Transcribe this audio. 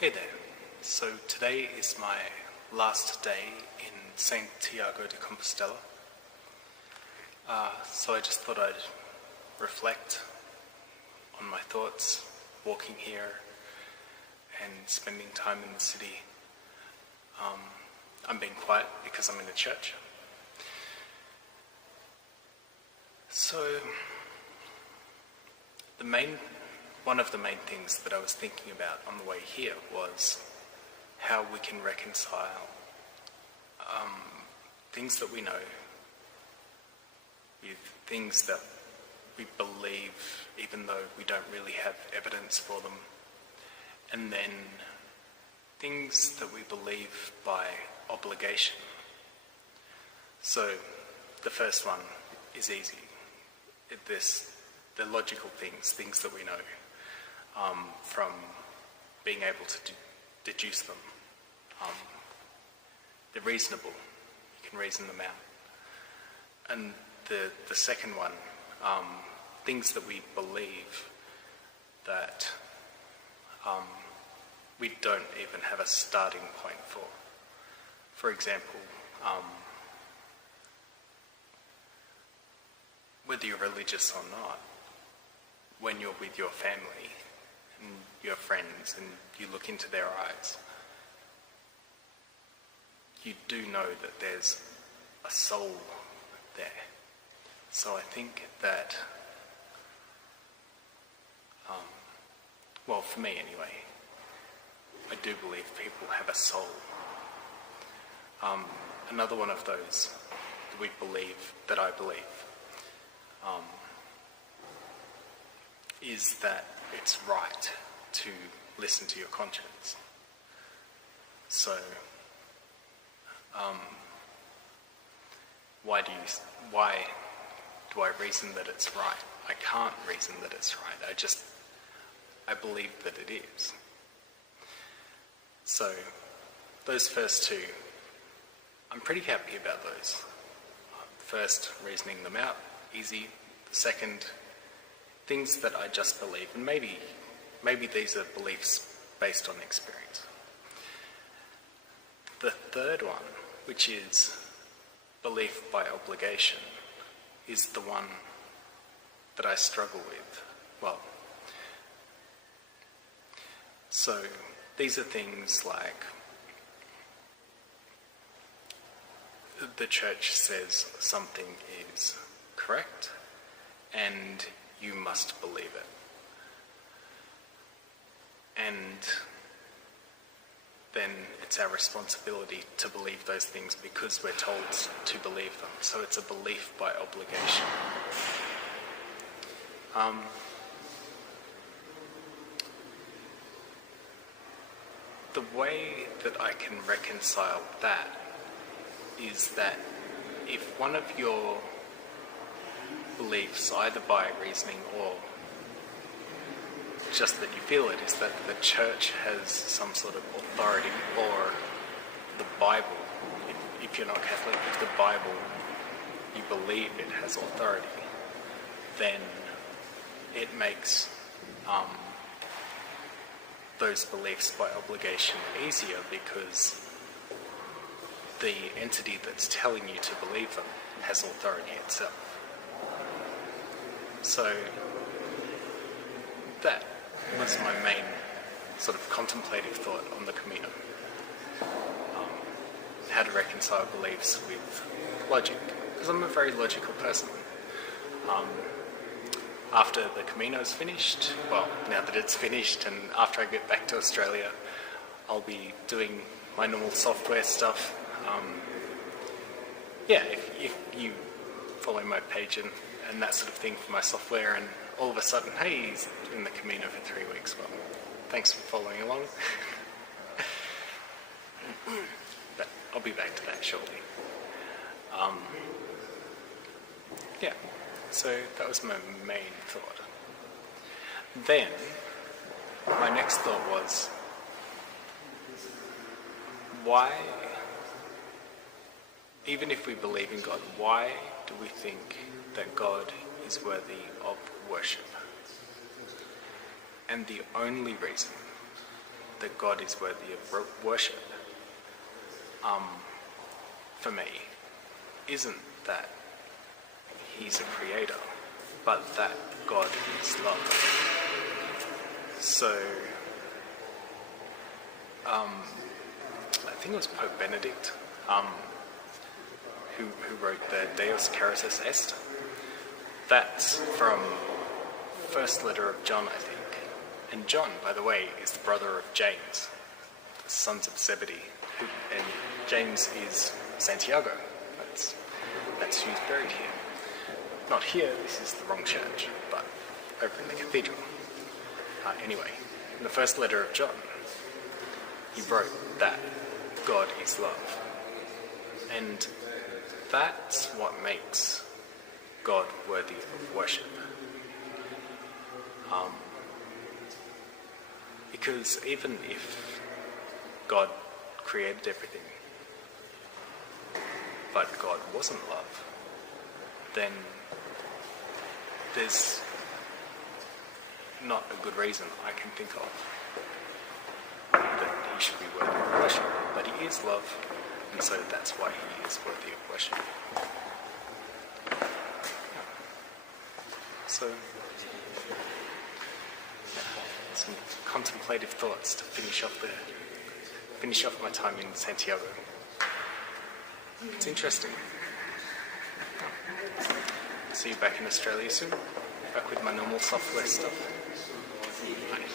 Hey there. So today is my last day in Santiago de Compostela. So I just thought I'd reflect on my thoughts walking here and spending time in the city. I'm being quiet because I'm in a church. So one of the main things that I was thinking about on the way here was how we can reconcile things that we know with things that we believe even though we don't really have evidence for them, and then things that we believe by obligation. So the first one is easy. They're logical things that we know from being able to deduce them. They're reasonable. You can reason them out. And the second one, things that we believe that we don't even have a starting point for. For example, whether you're religious or not, when you're with your family and your friends and you look into their eyes, you do know that there's a soul there. So I think that, well, for me anyway, I do believe people have a soul. Another one of those that I believe, is that it's right to listen to your conscience. So, why do I reason that it's right? I can't reason that it's right. I believe that it is. So, those first two, I'm pretty happy about those. First, reasoning them out, easy. The second, things that I just believe, and maybe these are beliefs based on experience. The third one, which is belief by obligation, is the one that I struggle with. Well, so these are things like the church says something is correct and you must believe it. And then it's our responsibility to believe those things because we're told to believe them. So it's a belief by obligation. The way that I can reconcile that is that if one of your beliefs, either by reasoning or just that you feel it, is that the church has some sort of authority, or the Bible, if you're not Catholic, if the Bible, you believe it has authority, then it makes those beliefs by obligation easier because the entity that's telling you to believe them has authority itself. So that was my main sort of contemplative thought on the Camino. How to reconcile beliefs with logic, because I'm a very logical person. After the Camino's finished, well, now that it's finished, and after I get back to Australia, I'll be doing my normal software stuff. If you follow my page and that sort of thing for my software, and all of a sudden, hey, he's in the Camino for 3 weeks. Well, thanks for following along. But I'll be back to that shortly. So that was my main thought. Then, my next thought was, why, even if we believe in God, why do we think that God is worthy of worship? And the only reason that God is worthy of worship, for me, isn't that he's a creator, but that God is love. So, I think it was Pope Benedict who wrote the Deus Caritas Est. That's from first letter of John, I think. And John, by the way, is the brother of James, the sons of Zebedee. And James is Santiago. That's who's buried here. Not here, this is the wrong church, but over in the cathedral. Anyway, in the first letter of John, he wrote that God is love. And that's what makes God worthy of worship. Because even if God created everything, but God wasn't love, then there's not a good reason I can think of that he should be worthy of worship. But he is love, and so that's why he is worthy of worship. So, some contemplative thoughts to finish off my time in Santiago. It's interesting. See you back in Australia soon. Back with my normal software stuff. Bye.